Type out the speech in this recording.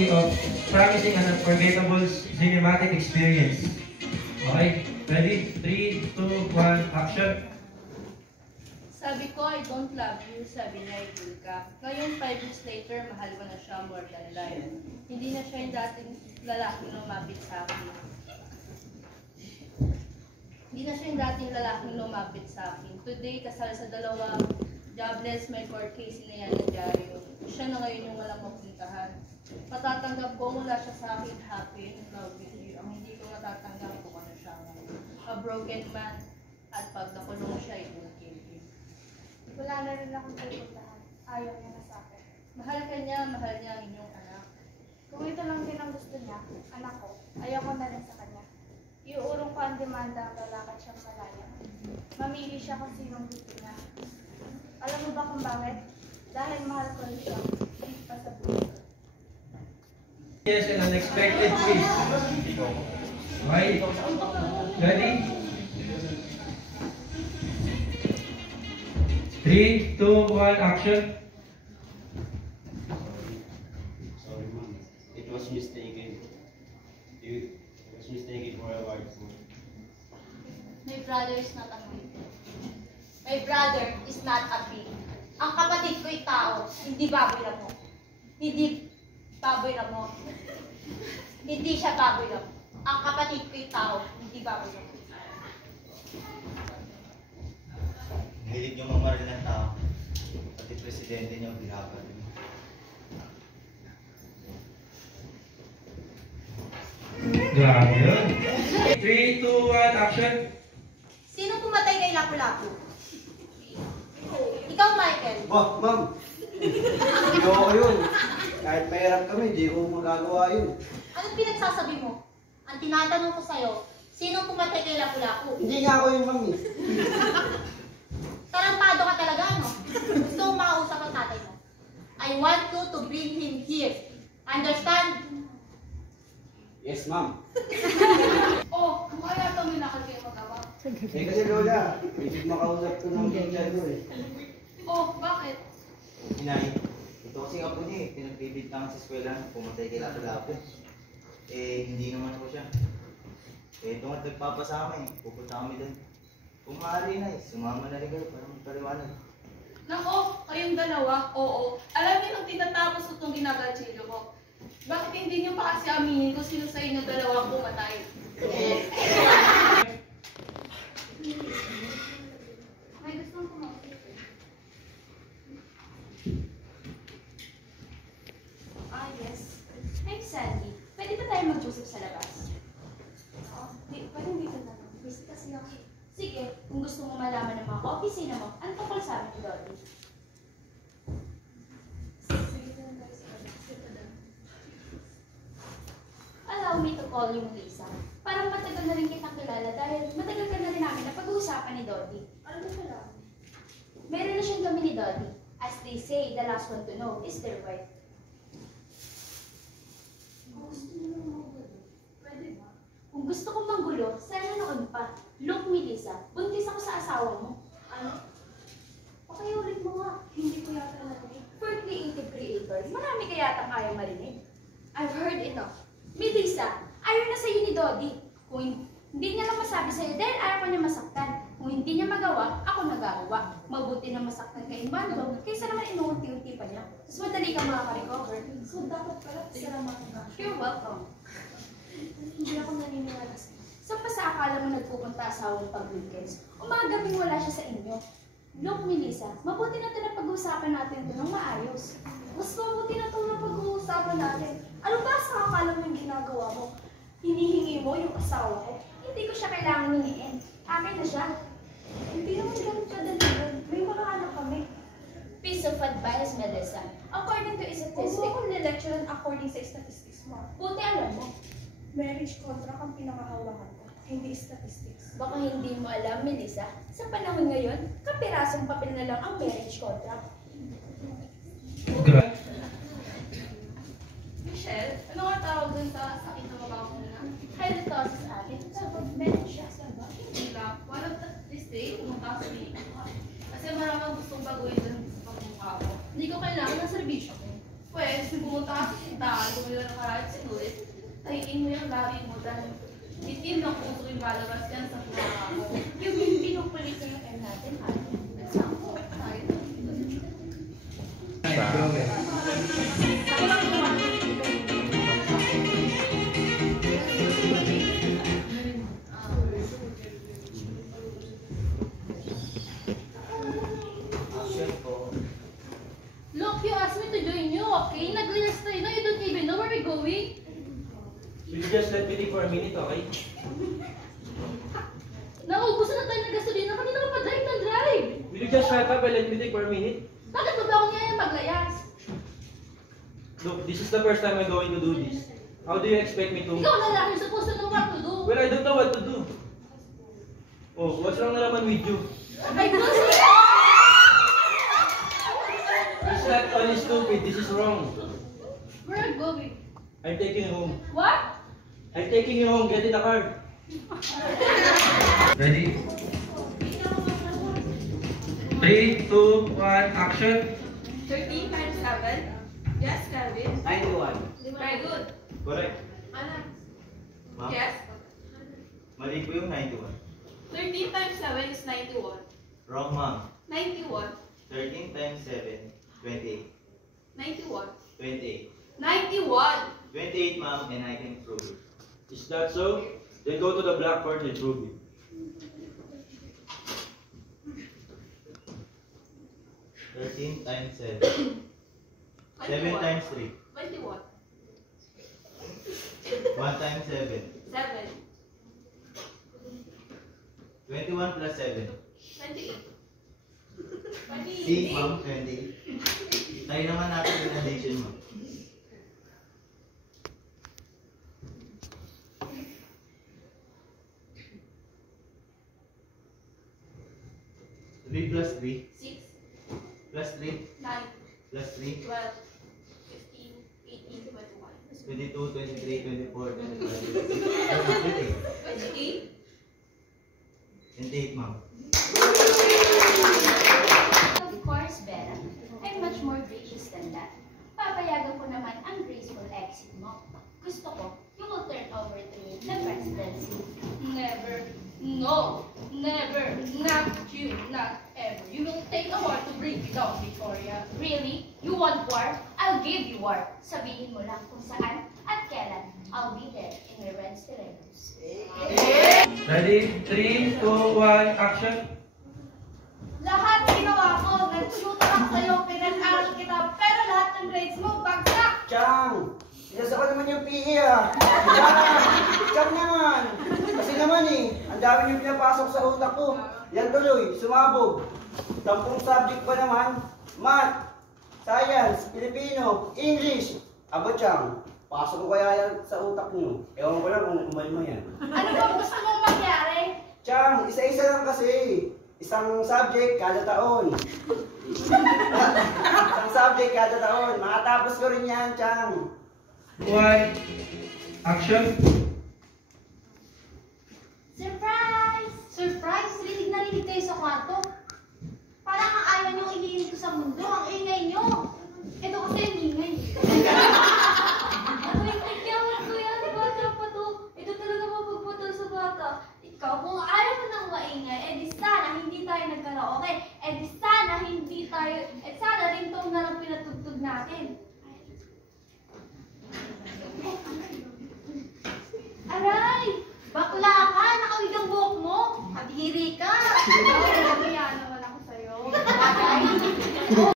possibility of promising an unforgettable cinematic experience. Okay? Ready? 3, 2, 1, action! Sabi ko, I don't love you. Sabi niya, idol ka. Ngayon, 5 years later, mahal ko na siya more than life. Hindi na siya yung dating lalaking lumapit sa akin. Hindi na siya yung dating lalaking lumapit sa akin. Today, kasal sa dalawa, jobless, may court case na yan na dyaryo. Siya na ngayon yung walang mapuntahan. Matatanggap ko, wala siya sa akin happy in love with you. Ang hindi ko matatanggap ko ano siya ngayon. A broken man, at pag nakulong siya, it will kill him. Wala na rin akong pupuntahan. Ayaw niya na sa akin. Mahal ka niya, mahal niya ang inyong anak. Kung ito lang din ang gusto niya, anak ko, ayaw ko na rin sa kanya. Iuurong ko ang demanda ang lalakad siyang malaya. Mamili siya kung sinong gusto niya. Alam mo ba kung bakit? Dahil mahal ko rin siya, higit pa sa buhay. Yes, an unexpected twist. Okay? Ready? 3, 2, 1, action! Sorry, ma'am. It was mistaken. It was mistaken for a wife. My brother is not a pig. My brother is not a pig. Ang kapatid ko'y tao, hindi baboy na mo. Hindi baboy na mo. Hindi siya baboy na mo. Ang kapatid ko'y tao, hindi baboy na mo. Hilig yung mamaril ng tao. Pati presidente niyo, binabar niyo. Grabe yun. 3, 2, 1, action! Sino pumatay kay Lapu-Lapu? Ikaw, Michael. Wah, ma'am. Hindi ako yun. Kahit mahirap kami, hindi ko magagawa yun. Anong pinagsasabi mo? Ang tinatanong ko sa'yo, sino pumatay kay Lapu-Lapu? Hindi nga ako yun, ma'am. Tarampado ka talaga, no? Gusto mo makausap ang tatay mo. I want you to bring him here. Understand? Yes, ma'am. Oh, mukha yata may nakal kayo magawa. Eh kasi Lola, isip makausap ko ng teacher ko eh. Oh, bakit? Inay, ito kasi ako niya eh. Pinagbibintang sa eskwela, pumatay kay Lapu-Lapu. Eh, hindi naman ako siya. Eh, ito nga nagpapasama eh. Pupunta kami doon. Kung maaari na eh, sumama na rin kayo para magpaliwanag. Nako, kayong dalawa, oo. Alam niyo nung tinatapos ko itong ginagachilo ko. Bakit hindi niyo pa kasi aminin kung sino sa inyo dalawa ang pumatay? May gustong kumapit. Yes. Hey, Sandy. Pwede ba tayo mag-usap sa labas? Pwede dito na lang. Busy kasi ako. Sige, kung gusto mo malaman ng mga opisina mo, ano tungkol sa amin, Dolly? Sige na lang guys. Allow me to call you Lisa. Parang matagal na rin kitang kilala dahil matagal ka na rin namin na pag-uusapan ni Dodie. Ano ba lang? May relasyon kami ni Dodie. As they say, the last one to know is their wife. Gusto niyo lang magulo. Pwede ba? Kung gusto kong manggulo, sana noon pa. Look, Melissa, buntis ako sa asawa mo. Ano? Pakiulit mo nga. Hindi ko yata narinig. For creative creators, marami kaya tang ayaw marinig. I've heard enough. Melissa, ayaw na sa'yo ni Dodie. Kung hindi niya lang masabi sa'yo dahil ayaw ko niya masaktan. Kung hindi niya magawa, ako nagagawa. Mabuti na masaktan ka in bando, kaysa naman inuunti-unti pa niya. Tapos madali ka makaka-recover. So, dapat pala salamat ka. You're welcome. Hindi ako naniniwala sa'yo. Saan pa sa akala mo nagpupunta asawang pag-weekends? Umagabing wala siya sa inyo. Look, Melissa, mabuti na ito na pag-uusapan natin ito ng maayos. Mas mabuti na itong napag-uusapan natin. Ano ba sa akala mo yung ginagawa mo? Hinihingi mo yung asawa ko? Hindi ko siya kailangan hingiin. Akin na siya. Hindi naman ganun kadalian. May mga anak kami. Piece of advice, Melissa. According to Huwag mo statistics, akong nilecturean according sa statistics mo. buti alam mo. Marriage contract ang pinakahawakan ko, hindi statistics. Baka hindi mo alam, Melissa, sa panahon ngayon, kapirasong papel na lang ang marriage contract. Grabe. Michelle, ano nga tawag dun sa sakit na mabaho mo na? Halitosis atin. Dapat meron siya sa ba? Hindi lang. One of this day, pumunta ako sa Kasi maraming gustong baguhin dun sa pagmumukha ko. Hindi ko kailangan ng serbisyo ko. Pwes, pumunta ka sa tindahan, bumili ng karats ulit. Tahiin mo yung labi mo dahil itim ng puso yung lalabas yan sa mukha mo. Yung pinupulit na yung M natin, ha? Sampo. Action po. Look, you asked me to join you, okay? Nag-rehearse tayo na, you don't even know where we're going. Will you just let me think for a minute, okay? Naubusan na tayo ng gasolina, kanina ka pa drive ng drive. Will you just shut up and let me think for a minute? Bakit mo ba ako ngayon maglayas? Look, this is the first time I'm going to do this. How do you expect me to? Ikaw lalaki, you're supposed to know what to do. Well, I don't know what to do. Oh, what's wrong na naman with you? I don't see It's not only stupid, this is wrong. Where are you going? I'm taking you home. What? I'm taking you home, get in the car. Ready? 3, 2, 1, action! 13 times 7. Yes, Calvin. 91. Very good. Correct. Anna. Ma'am? Yes. Mali po yung 91. 13 times 7 is 91. Wrong, ma'am. 91. 13 times 7, 28. 91. 28. 91. 28, ma'am, and I can prove it. Is that so? Then go to the blackboard and prove it. Thirteen times 7. 7 times 3. 21. 1 times 7. 7. 21 plus 7. 28. See, ma'am, 28. Tayo naman natin yung addition, ma'am. Three plus 3 6. plus 3 9. plus 3 12. 15. 18. 21. 22, 23, 24, 25, 28. 28, ma'am. Of course, Bella. I'm much more gracious than that. Papayagan ko naman ang graceful exit mo. Gusto ko, you will turn over to me the presidency. Never. No. Never. Not you. Not ever. You will take a while to bring me down, Victoria. Really? You want war? I'll give you war. Sabihin mo lang kung saan at kailan. I'll be there in my rents deliveries. Ready? 3, 2, 1, action! Lahat ginawa ko, nag-shoot ako sa'yo, pinag-aral kita, pero lahat ng grades mo, bagsak! Chang! Inasa ko naman yung PE ah! Chang naman! Kasi naman ang dami yung pinapasok sa utak ko. Yan tuloy, sumabog. 10 subject pa naman. Math, Science, Filipino, English. Aba Chang, pasok ko kaya yan sa utak nyo. Ewan ko lang kung umalma yan. Ano bang gusto mong mangyari? Chang, isa-isa lang kasi. Isang subject kada taon. Isang subject kada taon. Makatapos ko rin yan, Chang. 1, action! Surprise! Surprise! Rinig na rinig kayo sa kwarto. Parang ang ayaw niyong ilihin ko sa mundo. Ang ingay niyo. Ito kasi ang ingay. Ang tigyawan ko yan. Bata pa to. Ito talaga mapagpatol sa bata. Ikaw, kung ayaw mo ng maingay, di sana hindi tayo nagkaraoke. Di sana hindi tayo, sana ringtone na lang pinatugtog natin. Aray! Bakla ka! Nakawig ang buhok mo! Kadiri ka! Kaya naman ako sa'yo. Bagay!